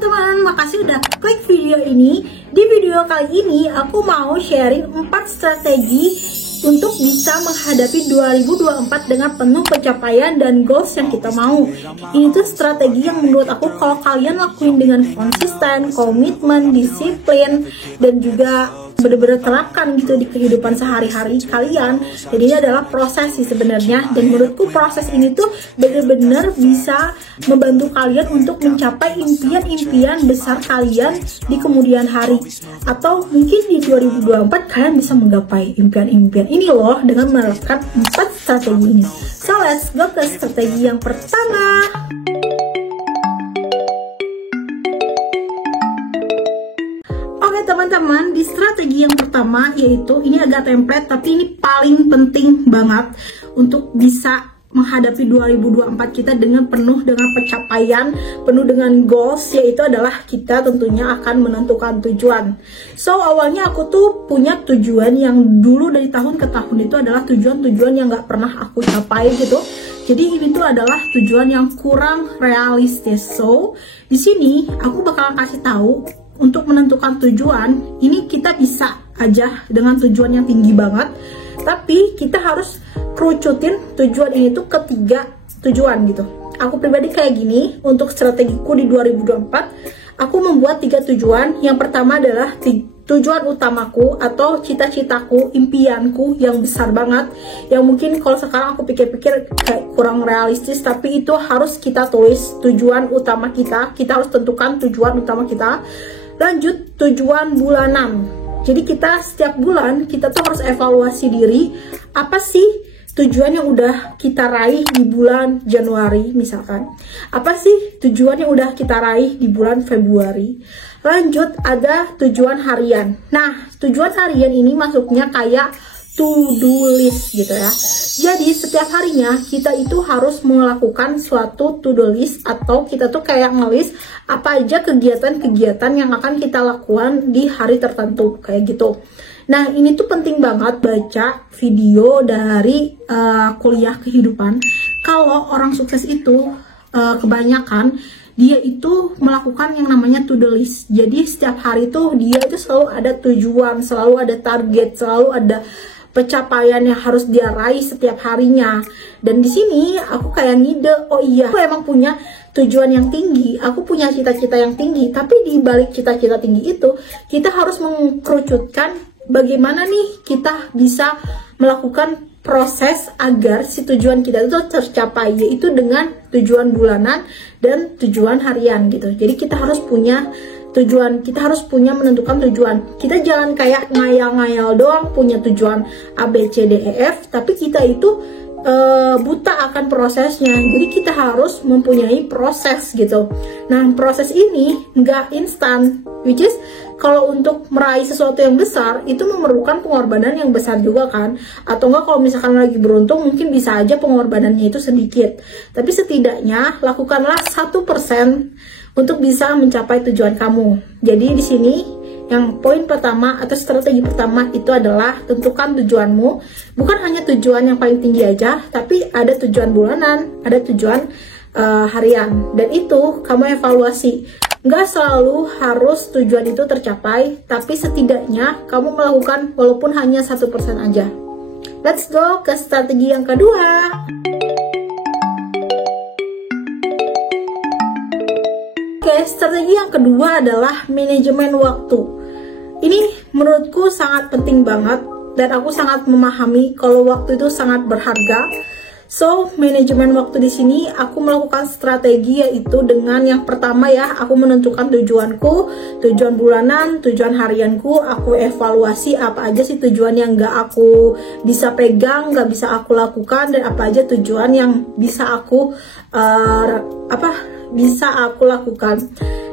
teman-teman, makasih udah klik video ini. Di video kali ini aku mau sharing 4 strategi untuk bisa menghadapi 2024 dengan penuh pencapaian dan goals yang kita mau. Ini tuh strategi yang menurut aku kalau kalian lakuin dengan konsisten, komitmen, disiplin, dan juga benar-benar terapkan gitu di kehidupan sehari-hari kalian. Jadi ini adalah proses sih sebenarnya, dan menurutku proses ini tuh benar-benar bisa membantu kalian untuk mencapai impian-impian besar kalian di kemudian hari, atau mungkin di 2024 kalian bisa menggapai impian-impian ini loh dengan menerapkan 4 strategi ini. So let's go ke strategi yang pertama. Oke teman-teman, di strategi yang pertama yaitu ini agak template tapi ini paling penting banget untuk bisa menghadapi 2024 kita dengan penuh dengan pencapaian, penuh dengan goals, yaitu adalah kita tentunya akan menentukan tujuan. So awalnya aku tuh punya tujuan yang dulu dari tahun ke tahun itu adalah tujuan-tujuan yang gak pernah aku capai gitu. Jadi ini tuh adalah tujuan yang kurang realistis. So di sini aku bakalan kasih tahu untuk menentukan tujuan ini kita bisa aja dengan tujuan yang tinggi banget, tapi kita harus kerucutin tujuan ini tuh ke 3 tujuan gitu. Aku pribadi kayak gini, untuk strategiku di 2024 aku membuat 3 tujuan. Yang pertama adalah tujuan utamaku atau cita-citaku, impianku yang besar banget, yang mungkin kalau sekarang aku pikir-pikir kayak kurang realistis, tapi itu harus kita tulis tujuan utama kita harus tentukan tujuan utama kita. Lanjut, tujuan bulanan. Jadi kita setiap bulan kita tuh harus evaluasi diri, apa sih tujuan yang udah kita raih di bulan Januari misalkan, apa sih tujuan yang udah kita raih di bulan Februari. Lanjut, ada tujuan harian. Nah, tujuan harian ini masuknya kayak to-do list gitu ya. Jadi setiap harinya kita itu harus melakukan suatu to-do list, atau kita tuh kayak ngelis apa aja kegiatan-kegiatan yang akan kita lakukan di hari tertentu kayak gitu. Nah ini tuh penting banget baca video dari kuliah kehidupan. Kalau orang sukses itu kebanyakan dia itu melakukan yang namanya to-do list. Jadi setiap hari tuh dia itu selalu ada tujuan, selalu ada target, selalu ada pencapaian yang harus dia raih setiap harinya. Dan di sini aku kayak ngide, oh iya, aku emang punya tujuan yang tinggi, aku punya cita-cita yang tinggi, tapi di balik cita-cita tinggi itu kita harus mengkerucutkan bagaimana nih kita bisa melakukan proses agar si tujuan kita itu tercapai, yaitu dengan tujuan bulanan dan tujuan harian gitu. Jadi kita harus punya tujuan, kita harus punya menentukan tujuan. Kita jangan kayak ngayal-ngayal doang punya tujuan A, B, C, D, E, F, tapi kita itu buta akan prosesnya. Jadi kita harus mempunyai proses gitu. Nah proses ini nggak instan, which is kalau untuk meraih sesuatu yang besar itu memerlukan pengorbanan yang besar juga kan. Atau enggak kalau misalkan lagi beruntung mungkin bisa aja pengorbanannya itu sedikit, tapi setidaknya lakukanlah 1% untuk bisa mencapai tujuan kamu. Jadi di sini yang poin pertama atau strategi pertama itu adalah tentukan tujuanmu. Bukan hanya tujuan yang paling tinggi aja, tapi ada tujuan bulanan, ada tujuan harian. Dan itu kamu evaluasi. Nggak selalu harus tujuan itu tercapai, tapi setidaknya kamu melakukan walaupun hanya 1% aja. Let's go ke strategi yang kedua. Oke, strategi yang kedua adalah manajemen waktu. Ini menurutku sangat penting banget, dan aku sangat memahami kalau waktu itu sangat berharga. So, manajemen waktu di sini aku melakukan strategi, yaitu dengan yang pertama ya, aku menentukan tujuanku, tujuan bulanan, tujuan harianku, aku evaluasi apa aja sih tujuan yang gak aku bisa pegang, gak bisa aku lakukan, dan apa aja tujuan yang bisa aku lakukan.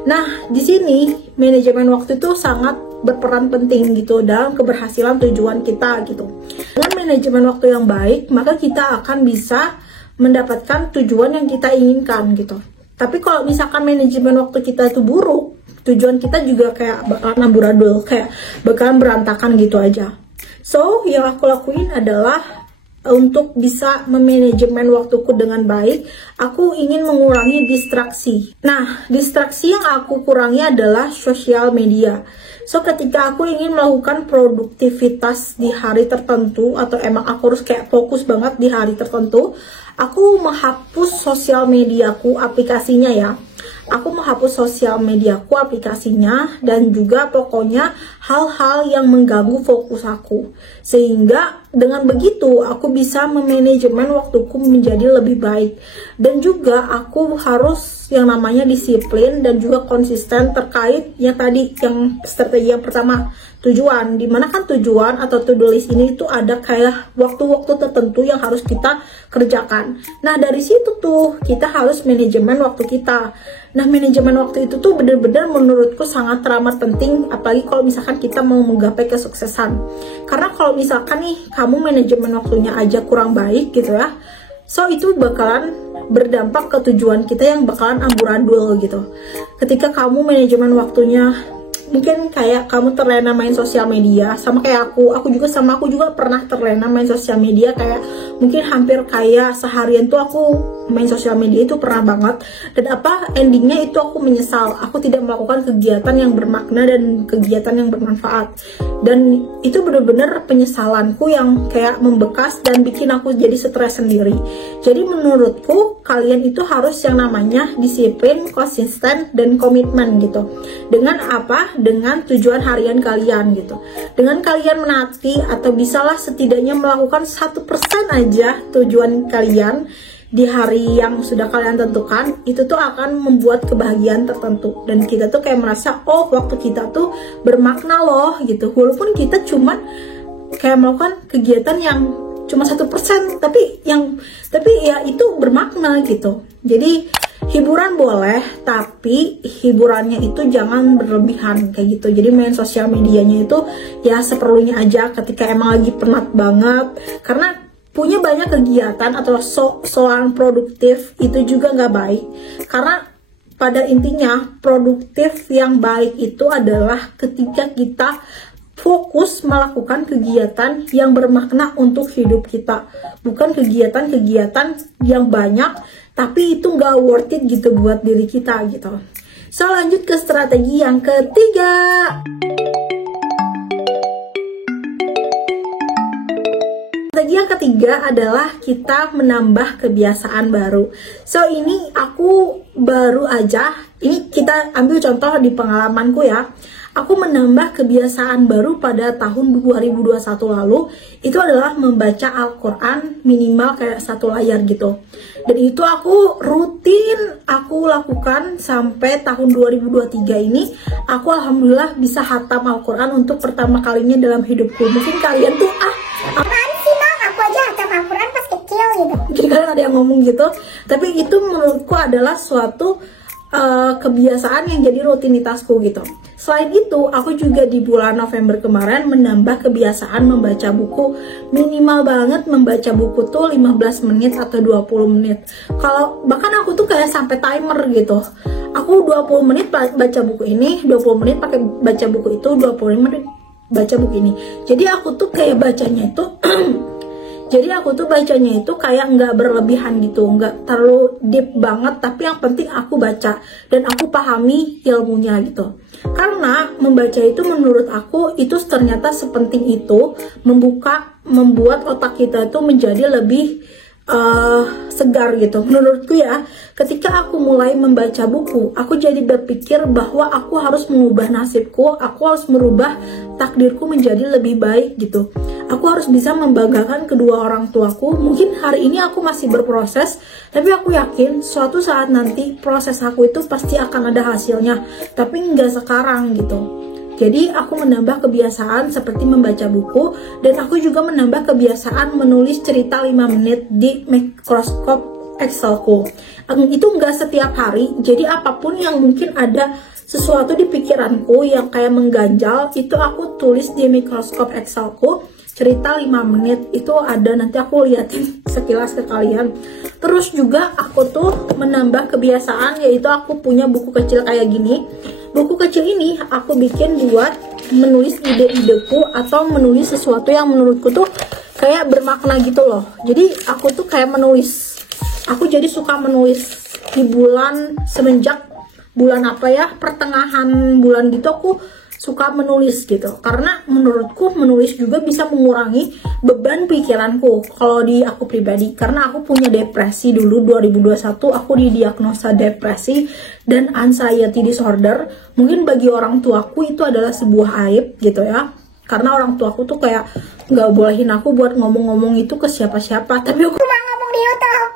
Nah, di sini manajemen waktu itu sangat berperan penting gitu dalam keberhasilan tujuan kita gitu. Dengan manajemen waktu yang baik, maka kita akan bisa mendapatkan tujuan yang kita inginkan gitu. Tapi kalau misalkan manajemen waktu kita itu buruk, tujuan kita juga kayak bakalan amburadul, kayak bakalan berantakan gitu aja. So, yang aku lakuin adalah untuk bisa memanajemen waktuku dengan baik, aku ingin mengurangi distraksi. Nah, distraksi yang aku kurangi adalah sosial media. So, ketika aku ingin melakukan produktivitas di hari tertentu, atau emang aku harus kayak fokus banget di hari tertentu, aku menghapus sosial mediaku, aplikasinya ya. Aku menghapus sosial mediaku, aplikasinya, dan juga pokoknya hal-hal yang mengganggu fokus aku. Sehingga dengan begitu aku bisa memanajemen waktuku menjadi lebih baik. Dan juga aku harus yang namanya disiplin dan juga konsisten terkait yang tadi, yang strategi yang pertama, tujuan. Dimana kan tujuan atau to-do list ini itu ada kayak waktu-waktu tertentu yang harus kita kerjakan. Nah, dari situ tuh kita harus manajemen waktu kita. Nah, manajemen waktu itu tuh benar-benar menurutku sangat teramat penting, apalagi kalau misalkan kita mau menggapai kesuksesan. Karena kalau misalkan nih kamu manajemen waktunya aja kurang baik gitu ya, so itu bakalan berdampak ke tujuan kita yang bakalan amburadul gitu. Ketika kamu manajemen waktunya, mungkin kayak kamu terlena main sosial media, sama kayak aku juga pernah terlena main sosial media, kayak mungkin hampir kayak seharian tuh aku main sosial media itu pernah banget. Dan endingnya itu aku menyesal, aku tidak melakukan kegiatan yang bermakna dan kegiatan yang bermanfaat. Dan itu benar-benar penyesalanku yang kayak membekas dan bikin aku jadi stres sendiri. Jadi menurutku kalian itu harus yang namanya disiplin, konsisten, dan komitmen gitu. Dengan apa? Dengan tujuan harian kalian gitu. Dengan kalian menati atau bisalah setidaknya melakukan 1% aja tujuan kalian di hari yang sudah kalian tentukan, itu tuh akan membuat kebahagiaan tertentu. Dan kita tuh kayak merasa, oh waktu kita tuh bermakna loh gitu. Walaupun kita cuman kayak melakukan kegiatan yang cuma 1%, tapi ya itu bermakna gitu. Jadi hiburan boleh, tapi hiburannya itu jangan berlebihan kayak gitu. Jadi main sosial medianya itu ya seperlunya aja ketika emang lagi penat banget. Karena punya banyak kegiatan atau soal produktif itu juga nggak baik. Karena pada intinya produktif yang baik itu adalah ketika kita fokus melakukan kegiatan yang bermakna untuk hidup kita, bukan kegiatan-kegiatan yang banyak tapi itu nggak worth it gitu buat diri kita gitu. So, lanjut ke strategi yang ketiga. Strategi yang ketiga adalah kita menambah kebiasaan baru. So, ini aku baru aja, ini kita ambil contoh di pengalamanku ya. Aku menambah kebiasaan baru pada tahun 2021 lalu, itu adalah membaca Al-Quran minimal kayak 1 layar gitu. Dan itu aku rutin aku lakukan sampai tahun 2023 ini. Aku alhamdulillah bisa khatam Al-Quran untuk pertama kalinya dalam hidupku. Mungkin kalian tuh apaan sih Bang? Aku aja khatam Al-Quran pas kecil gitu. Jadi kalian ada yang ngomong gitu. Tapi itu menurutku adalah suatu kebiasaan yang jadi rutinitasku gitu. Selain itu, aku juga di bulan November kemarin menambah kebiasaan membaca buku. Minimal banget membaca buku tuh 15 menit atau 20 menit. Kalau bahkan aku tuh kayak sampai timer gitu. Aku 20 menit baca buku ini, 20 menit pakai baca buku itu, 20 menit baca buku ini. Jadi aku tuh kayak bacanya itu bacanya itu kayak nggak berlebihan gitu, nggak terlalu deep banget, tapi yang penting aku baca dan aku pahami ilmunya gitu. Karena membaca itu menurut aku itu ternyata sepenting itu membuat otak kita itu menjadi lebih segar gitu. Menurutku ya, ketika aku mulai membaca buku, aku jadi berpikir bahwa aku harus mengubah nasibku, aku harus merubah takdirku menjadi lebih baik gitu. Aku harus bisa membanggakan kedua orang tuaku. Mungkin hari ini aku masih berproses, tapi aku yakin suatu saat nanti proses aku itu pasti akan ada hasilnya, tapi nggak sekarang gitu. Jadi aku menambah kebiasaan seperti membaca buku, dan aku juga menambah kebiasaan menulis cerita 5 menit di Microsoft Excelku. Itu nggak setiap hari, jadi apapun yang mungkin ada sesuatu di pikiranku yang kayak mengganjal, itu aku tulis di Microsoft Excelku. Cerita 5 menit itu ada, nanti aku liatin sekilas ke kalian. Terus juga aku tuh menambah kebiasaan, yaitu aku punya buku kecil kayak gini. Buku kecil ini aku bikin buat menulis ide-ideku atau menulis sesuatu yang menurutku tuh kayak bermakna gitu loh. Jadi aku tuh kayak menulis, aku jadi suka menulis di bulan, semenjak bulan apa ya, pertengahan bulan gitu aku suka menulis gitu, karena menurutku menulis juga bisa mengurangi beban pikiranku kalau di aku pribadi. Karena aku punya depresi dulu 2021, aku didiagnosa depresi dan anxiety disorder. Mungkin bagi orang tuaku itu adalah sebuah aib gitu ya, karena orang tuaku tuh kayak nggak bolehin aku buat ngomong-ngomong itu ke siapa-siapa, tapi aku cuma ngomong di YouTube.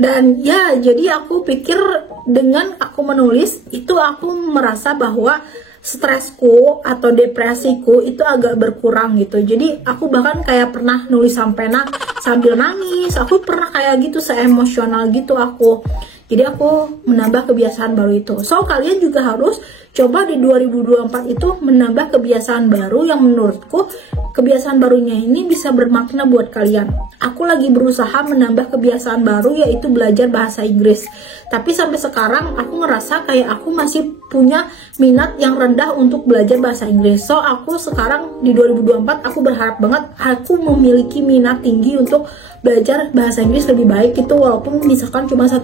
Dan ya, jadi aku pikir dengan aku menulis itu aku merasa bahwa stresku atau depresiku itu agak berkurang gitu. Jadi aku bahkan kayak pernah nulis sambil nangis. Aku pernah kayak gitu, seemosional gitu aku. Jadi aku menambah kebiasaan baru itu. So kalian juga harus coba di 2024 itu menambah kebiasaan baru yang menurutku kebiasaan barunya ini bisa bermakna buat kalian. Aku lagi berusaha menambah kebiasaan baru, yaitu belajar bahasa Inggris. Tapi sampai sekarang aku ngerasa kayak aku masih punya minat yang rendah untuk belajar bahasa Inggris. So aku sekarang di 2024 aku berharap banget aku memiliki minat tinggi untuk belajar bahasa Inggris lebih baik itu, walaupun misalkan cuma 1%.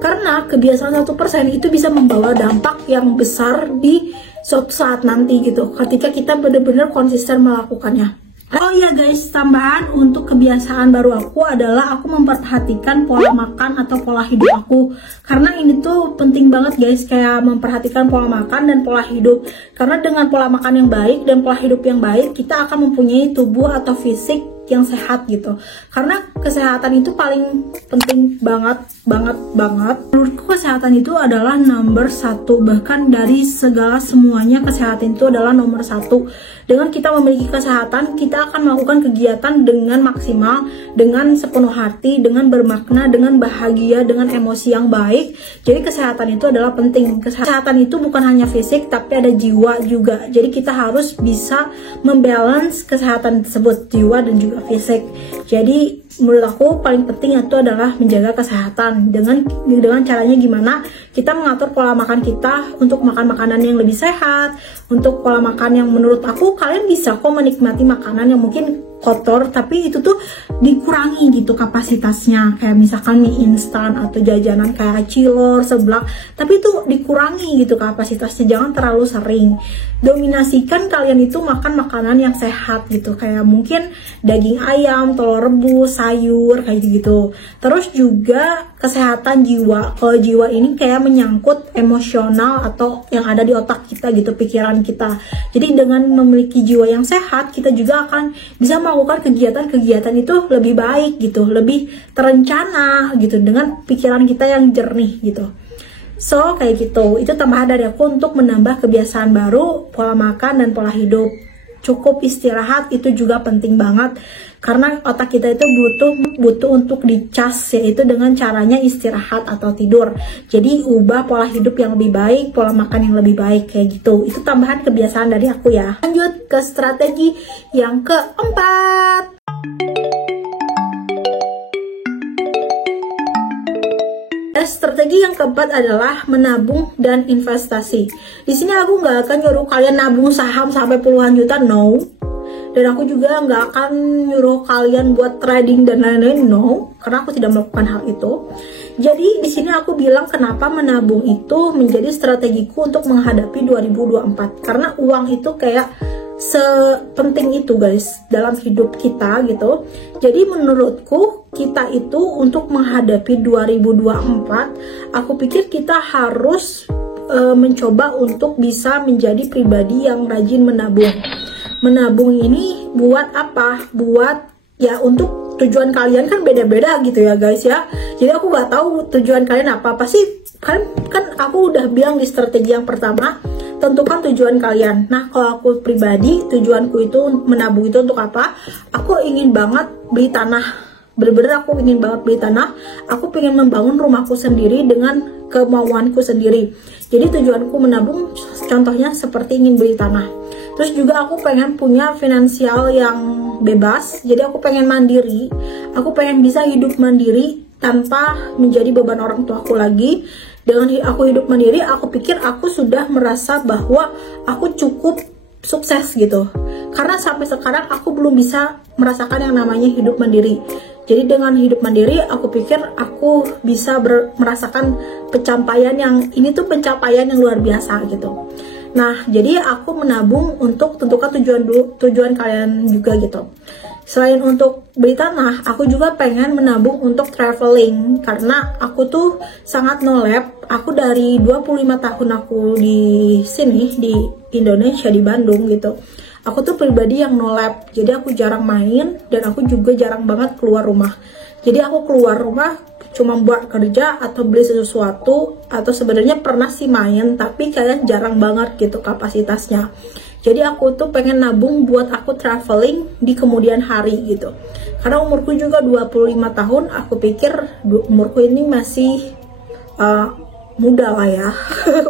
Karena kebiasaan 1% itu bisa membawa dampak yang besar di suatu saat nanti gitu, ketika kita benar-benar konsisten melakukannya. Oh ya guys, tambahan untuk kebiasaan baru aku adalah aku memperhatikan pola makan atau pola hidup aku. Karena ini tuh penting banget guys, kayak memperhatikan pola makan dan pola hidup. Karena dengan pola makan yang baik dan pola hidup yang baik, kita akan mempunyai tubuh atau fisik yang sehat gitu. Karena kesehatan itu paling penting banget. Menurutku kesehatan itu adalah nomor 1, bahkan dari segala semuanya kesehatan itu adalah nomor 1. Dengan kita memiliki kesehatan, kita akan melakukan kegiatan dengan maksimal, dengan sepenuh hati, dengan bermakna, dengan bahagia, dengan emosi yang baik. Jadi kesehatan itu adalah penting. Kesehatan itu bukan hanya fisik, tapi ada jiwa juga. Jadi kita harus bisa membalance kesehatan tersebut, jiwa dan juga fisik. Jadi menurut aku paling penting itu adalah menjaga kesehatan. Dengan caranya gimana? Kita mengatur pola makan kita untuk makan makanan yang lebih sehat, untuk pola makan yang menurut aku kalian bisa kok menikmati makanan yang mungkin kotor, tapi itu tuh dikurangi gitu kapasitasnya, kayak misalkan mie instan atau jajanan kayak cilor, seblak, tapi itu dikurangi gitu kapasitasnya, jangan terlalu sering. Dominasikan kalian itu makan makanan yang sehat gitu, kayak mungkin daging ayam, telur rebus, sayur, kayak gitu. Terus juga kesehatan jiwa. Kalau jiwa ini kayak menyangkut emosional atau yang ada di otak kita gitu, pikiran kita. Jadi dengan memiliki jiwa yang sehat, kita juga akan bisa melakukan kegiatan-kegiatan itu lebih baik gitu, lebih terencana gitu, dengan pikiran kita yang jernih gitu. So kayak gitu, itu tambahan dari aku untuk menambah kebiasaan baru, pola makan dan pola hidup. Cukup istirahat itu juga penting banget, karena otak kita itu butuh untuk dicas, yaitu dengan caranya istirahat atau tidur. Jadi ubah pola hidup yang lebih baik, pola makan yang lebih baik, kayak gitu. Itu tambahan kebiasaan dari aku ya. Lanjut ke strategi yang keempat. Strategi yang keempat adalah menabung dan investasi. Di sini aku nggak akan nyuruh kalian nabung saham sampai puluhan juta, no. Dan aku juga nggak akan nyuruh kalian buat trading dan lain-lain, no. Karena aku tidak melakukan hal itu. Jadi di sini aku bilang kenapa menabung itu menjadi strategiku untuk menghadapi 2024. Karena uang itu kayak sepenting itu guys dalam hidup kita gitu. Jadi menurutku kita itu untuk menghadapi 2024, aku pikir kita harus mencoba untuk bisa menjadi pribadi yang rajin menabung. Menabung ini buat apa? Buat ya untuk tujuan kalian kan beda-beda gitu ya guys ya. Jadi aku nggak tahu tujuan kalian apa sih. Kan aku udah bilang di strategi yang pertama, tentukan tujuan kalian. Nah, kalau aku pribadi, tujuanku itu menabung itu untuk apa? Aku ingin banget beli tanah. Bener-bener aku ingin banget beli tanah. Aku pengen membangun rumahku sendiri dengan kemauanku sendiri. Jadi tujuanku menabung, contohnya seperti ingin beli tanah. Terus juga aku pengen punya finansial yang bebas. Jadi aku pengen mandiri. Aku pengen bisa hidup mandiri tanpa menjadi beban orang tuaku lagi. Dengan aku hidup mandiri, aku pikir aku sudah merasa bahwa aku cukup sukses gitu. Karena sampai sekarang aku belum bisa merasakan yang namanya hidup mandiri. Jadi dengan hidup mandiri, aku pikir aku bisa merasakan pencapaian yang ini tuh pencapaian yang luar biasa gitu. Nah, jadi aku menabung untuk tentukan tujuan kalian juga gitu. Selain untuk beli tanah, aku juga pengen menabung untuk traveling karena aku tuh sangat no-lab. Aku dari 25 tahun aku di sini di Indonesia, di Bandung gitu. Aku tuh pribadi yang no-lab, jadi aku jarang main dan aku juga jarang banget keluar rumah. Jadi aku keluar rumah cuma buat kerja atau beli sesuatu, atau sebenarnya pernah sih main tapi kayak jarang banget gitu kapasitasnya. Jadi aku tuh pengen nabung buat aku traveling di kemudian hari gitu. Karena umurku juga 25 tahun, aku pikir umurku ini masih muda lah ya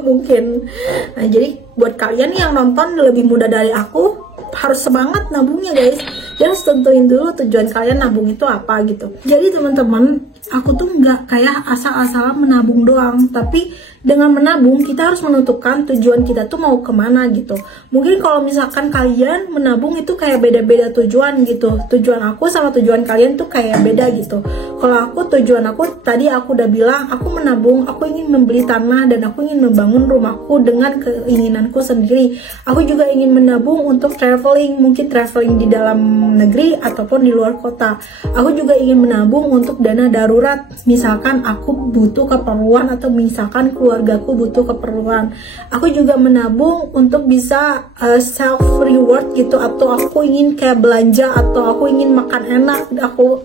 mungkin. Nah, jadi buat kalian yang nonton lebih muda dari aku, harus semangat nabungnya guys. Dan harus tentuin dulu tujuan kalian nabung itu apa gitu. Jadi teman-teman, aku tuh nggak kayak asal-asalan menabung doang, tapi dengan menabung kita harus menentukan tujuan kita tuh mau kemana gitu. Mungkin kalau misalkan kalian menabung itu kayak beda-beda tujuan gitu. Tujuan aku sama tujuan kalian tuh kayak beda gitu. Kalau aku, tujuan aku tadi aku udah bilang, aku menabung, aku ingin membeli tanah dan aku ingin membangun rumahku dengan keinginanku sendiri. Aku juga ingin menabung untuk traveling, mungkin traveling di dalam negeri ataupun di luar kota. Aku juga ingin menabung untuk dana darurat, misalkan aku butuh keperluan atau misalkan keluargaku butuh keperluan. Aku juga menabung untuk bisa self reward gitu, atau aku ingin kayak belanja, atau aku ingin makan enak,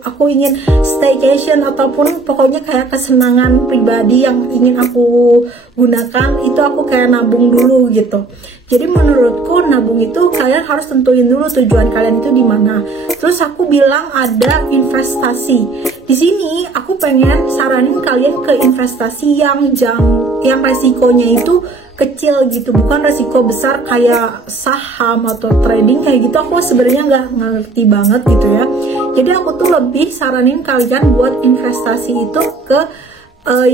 aku ingin staycation, ataupun pokoknya kayak kesenangan pribadi yang ingin aku gunakan, itu aku kayak nabung dulu gitu. Jadi menurutku nabung itu kalian harus tentuin dulu tujuan kalian itu di mana. Terus aku bilang ada investasi. Di sini aku pengen saranin kalian ke investasi yang resikonya itu kecil gitu, bukan resiko besar kayak saham atau trading kayak gitu. Aku sebenarnya nggak ngerti banget gitu ya. Jadi aku tuh lebih saranin kalian buat investasi itu ke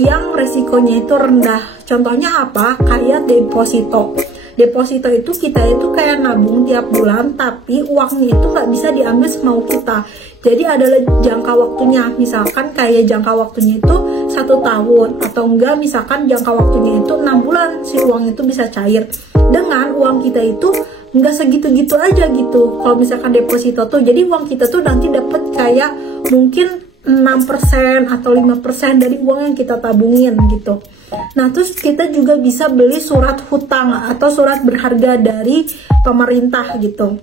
yang resikonya itu rendah. Contohnya apa? Kayak deposito. Deposito itu kita itu kayak nabung tiap bulan, tapi uangnya itu nggak bisa diambil semau kita. Jadi adalah jangka waktunya, misalkan kayak jangka waktunya itu 1 tahun, atau enggak misalkan jangka waktunya itu 6 bulan, si uang itu bisa cair. Dengan uang kita itu nggak segitu-gitu aja gitu. Kalau misalkan deposito tuh, jadi uang kita tuh nanti dapat kayak mungkin 6% atau 5% dari uang yang kita tabungin gitu. Nah, terus kita juga bisa beli surat hutang atau surat berharga dari pemerintah gitu.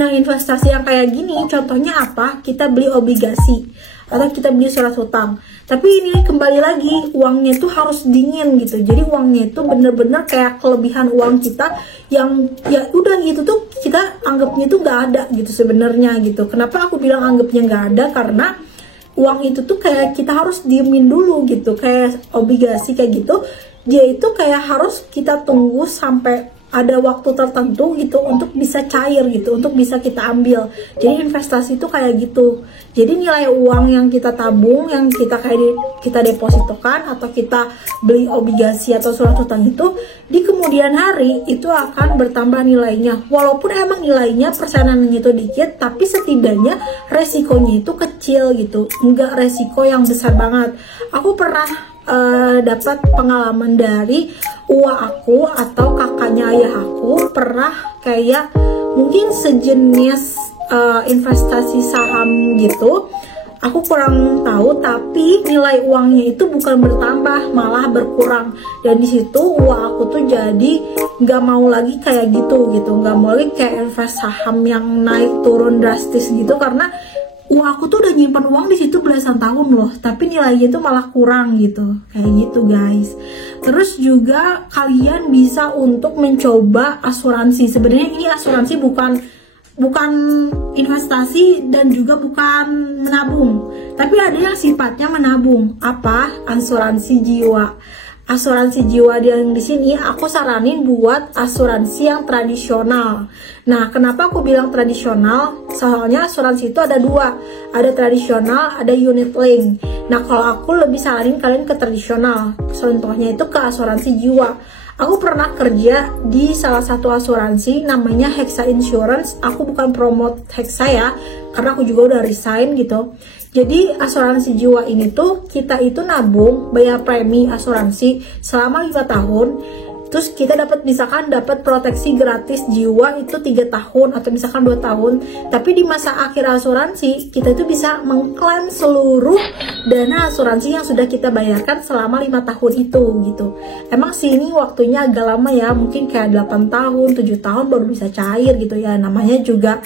Nah, investasi yang kayak gini contohnya apa? Kita beli obligasi atau kita beli surat hutang. Tapi ini kembali lagi, uangnya itu harus dingin gitu. Jadi uangnya itu bener-bener kayak kelebihan uang kita yang ya udah gitu tuh kita anggapnya tuh nggak ada gitu sebenarnya gitu. Kenapa aku bilang anggapnya nggak ada? Karena uang itu tuh kayak kita harus diemin dulu gitu, kayak obligasi kayak gitu, dia itu kayak harus kita tunggu sampai ada waktu tertentu gitu untuk bisa cair gitu, untuk bisa kita ambil. Jadi investasi itu kayak gitu. Jadi nilai uang yang kita tabung, yang kita depositokan atau kita beli obligasi atau surat hutang itu di kemudian hari itu akan bertambah nilainya. Walaupun emang nilainya persenannya itu dikit, tapi setidaknya resikonya itu kecil gitu, enggak resiko yang besar banget. Aku pernah dapat pengalaman dari uwa aku atau kakaknya ayah aku, pernah kayak mungkin sejenis investasi saham gitu. Aku kurang tahu, tapi nilai uangnya itu bukan bertambah, malah berkurang. Dan di situ uwa aku tuh jadi nggak mau lagi kayak gitu, nggak mau lagi kayak invest saham yang naik turun drastis gitu, karena aku tuh udah nyimpan uang di situ belasan tahun loh, tapi nilainya itu malah kurang gitu, kayak gitu guys. Terus juga kalian bisa untuk mencoba asuransi. Sebenarnya ini asuransi bukan investasi dan juga bukan menabung, tapi ada yang sifatnya menabung. Apa? Asuransi jiwa. Asuransi jiwa yang di sini aku saranin buat asuransi yang tradisional. Nah, kenapa aku bilang tradisional? Soalnya asuransi itu ada dua, ada tradisional, ada unit link. Nah, kalau aku lebih saranin kalian ke tradisional. Contohnya itu ke asuransi jiwa. Aku pernah kerja di salah satu asuransi namanya Hexa Insurance. Aku bukan promote Hexa ya, karena aku juga udah resign gitu. Jadi asuransi jiwa ini tuh kita itu nabung, bayar premi asuransi selama 5 tahun. Terus kita misalkan dapat proteksi gratis jiwa itu 3 tahun atau misalkan 2 tahun. Tapi di masa akhir asuransi kita itu bisa mengklaim seluruh dana asuransi yang sudah kita bayarkan selama 5 tahun itu gitu. Emang sih ini waktunya agak lama ya, mungkin kayak 8 tahun, 7 tahun baru bisa cair gitu ya. Namanya juga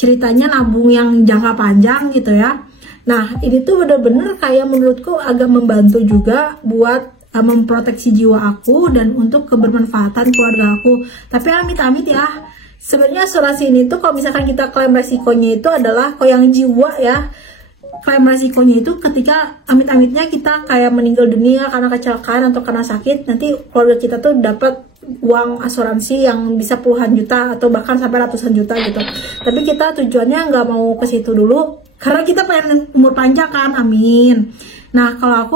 ceritanya nabung yang jangka panjang gitu ya. Nah ini tuh bener-bener kayak menurutku agak membantu juga buat memproteksi jiwa aku dan untuk kebermanfaatan keluarga aku. Tapi amit-amit ya, sebenarnya asuransi ini tuh kalau misalkan kita klaim resikonya itu adalah kalau yang jiwa ya, klaim resikonya itu ketika amit-amitnya kita kayak meninggal dunia karena kecelakaan atau karena sakit, nanti keluarga kita tuh dapat uang asuransi yang bisa puluhan juta atau bahkan sampai ratusan juta gitu. Tapi kita tujuannya nggak mau ke situ dulu karena kita pengen umur panjang kan, amin. Nah kalau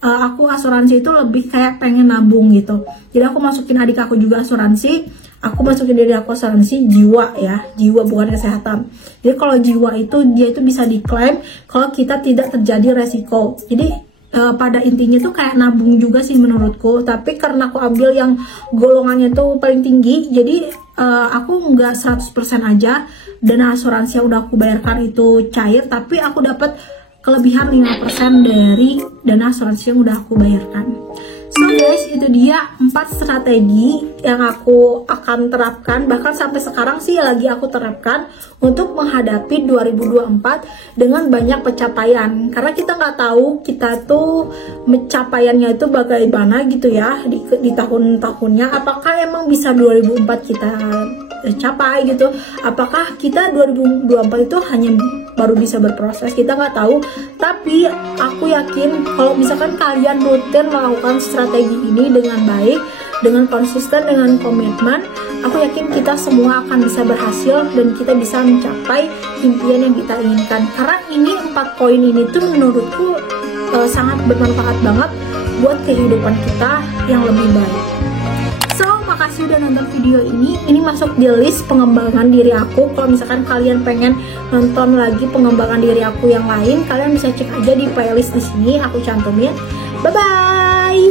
aku asuransi itu lebih kayak pengen nabung gitu. Jadi aku masukin adik aku juga asuransi, aku masukin diri aku asuransi jiwa ya, jiwa bukan kesehatan. Jadi kalau jiwa itu dia itu bisa diklaim kalau kita tidak terjadi resiko. Jadi pada intinya tuh kayak nabung juga sih menurutku. Tapi karena aku ambil yang golongannya tuh paling tinggi, jadi aku nggak 100% aja dana asuransi yang udah aku bayarkan itu cair, tapi aku dapat kelebihan 5% dari dana asuransi yang udah aku bayarkan. So guys, itu dia 4 strategi yang aku akan terapkan, bahkan sampai sekarang sih lagi aku terapkan untuk menghadapi 2024 dengan banyak pencapaian. Karena kita nggak tahu kita tuh pencapaiannya itu bagaimana gitu ya di tahun-tahunnya. Apakah emang bisa 2004 kita capai gitu, apakah kita 2024 itu hanya baru bisa berproses, kita nggak tahu. Tapi aku yakin kalau misalkan kalian rutin melakukan strategi ini dengan baik, dengan konsisten, dengan komitmen, aku yakin kita semua akan bisa berhasil dan kita bisa mencapai impian yang kita inginkan. Karena ini 4 poin ini tuh menurutku sangat bermanfaat banget buat kehidupan kita yang lebih baik. Makasih udah nonton video ini. Ini masuk di list pengembangan diri aku. Kalau misalkan kalian pengen nonton lagi pengembangan diri aku yang lain, kalian bisa cek aja di playlist di sini aku cantumin. Bye bye.